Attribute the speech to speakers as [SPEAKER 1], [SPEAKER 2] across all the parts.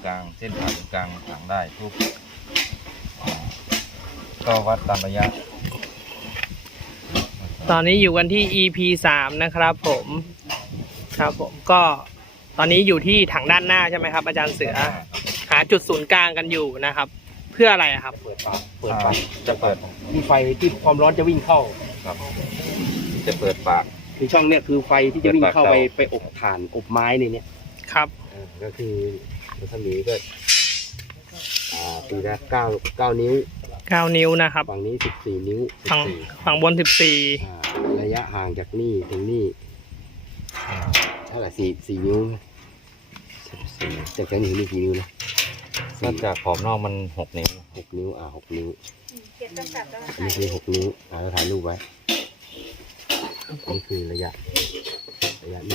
[SPEAKER 1] กลางเส้นผ่าศูนย์กลางถังได้ทุกก็วัดตามระยะ
[SPEAKER 2] ตอนนี้อยู่กันที่ EP 3นะครับผมครับผมก็ตอนนี้อยู่ที่ถังด้านหน้าใช่ไหมครับอาจารย์เสือหาจุดศูนย์กลางกันอยู่นะครับเพื่ออะไรครับ
[SPEAKER 3] เปิดปาก
[SPEAKER 1] จะเปิด
[SPEAKER 3] ที่ไฟที่ความร้อนจะวิ่งเข้า
[SPEAKER 1] ครับจะเปิดปาก
[SPEAKER 3] คือช่องเนี้ยคือไฟที่จะวิ่งเข้าไปอบถ่านอบไม้ในเนี้ย
[SPEAKER 2] ครับ
[SPEAKER 3] ก็คือรัศมีก็ตีละ9 นิ้ว
[SPEAKER 2] 9 นิ้วนะครับ
[SPEAKER 3] ฝั่งนี้14 นิ้ว
[SPEAKER 2] ฝั่งบน
[SPEAKER 3] ระยะห่างจากนี่ถึงนี่เท่าไหร่4 นิ้วจากนี้ถึงนี่กี่นิ้วนะ
[SPEAKER 1] ถ้าจากขอบนอกมัน6 นิ้ว
[SPEAKER 3] 6 นิ้ว6 นิ้วนี่คือ6 นิ้วเราถ่ายรูปไว้นี่คือระยะนี้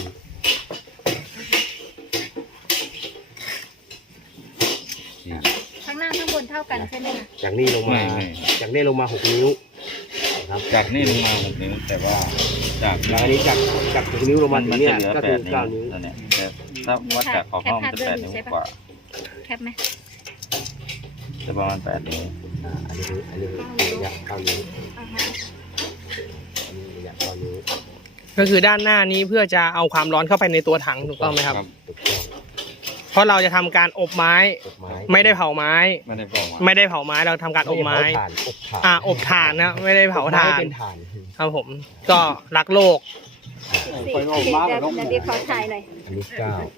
[SPEAKER 4] ข้างหน้าข้างบนเท่ากันใช่ไหมคะ
[SPEAKER 3] จากนี่ลงมา6 นิ้ว
[SPEAKER 1] ครับจากนี่ลงมา6 นิ้วแต่ว่า
[SPEAKER 3] จากนี้จาก6 นิ้วลงมาถึงเนี่ยก็คือ9 นิ้ว
[SPEAKER 1] เนี่ยถ้าวัดจากขอบนอกมันจะ8 นิ้วกว่า
[SPEAKER 4] แคปไหม
[SPEAKER 1] จะประมาณ8 นิ้ว
[SPEAKER 3] อันนี้ระยะ9 นิ้วระยะ9 นิ้ว
[SPEAKER 2] ก็คือด้านหน้านี้เพื่อจะเอาความร้อนเข้าไปในตัวถังถูกต้องไหมครับเพราะเราจะทำการอบไม้ไม่ได้เผาไม้ไม่ได้เผาไม้เราทำการอบไม้อบถ่านนะไม่ได้เผาถ่านครับผมก็รักโลก
[SPEAKER 4] เดี๋ยวขอถ่ายหน่อย
[SPEAKER 3] อันนี้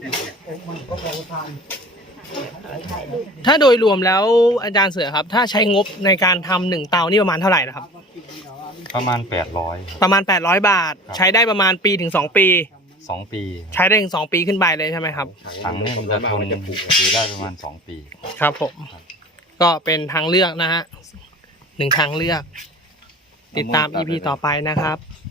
[SPEAKER 3] 9
[SPEAKER 2] ถ้าโดยรวมแล้วอาจารย์เสือครับถ้าใช้งบในการทำ1 เตานี่ประมาณเท่าไหร่นะครับ
[SPEAKER 1] ประมาณ
[SPEAKER 2] 800 บาทใช้ได้ประมาณปีถึง2 ปีใช้ได้ถึง2 ปีขึ้นไปเลยใช่ไหมครับ
[SPEAKER 1] ถังนี่มันจะทนอยู่ได้ประมาณ2 ปี
[SPEAKER 2] ครับผมก็เป็นทางเลือกนะฮะ1 ทางเลือกติดตาม EP ต่อไปนะครับ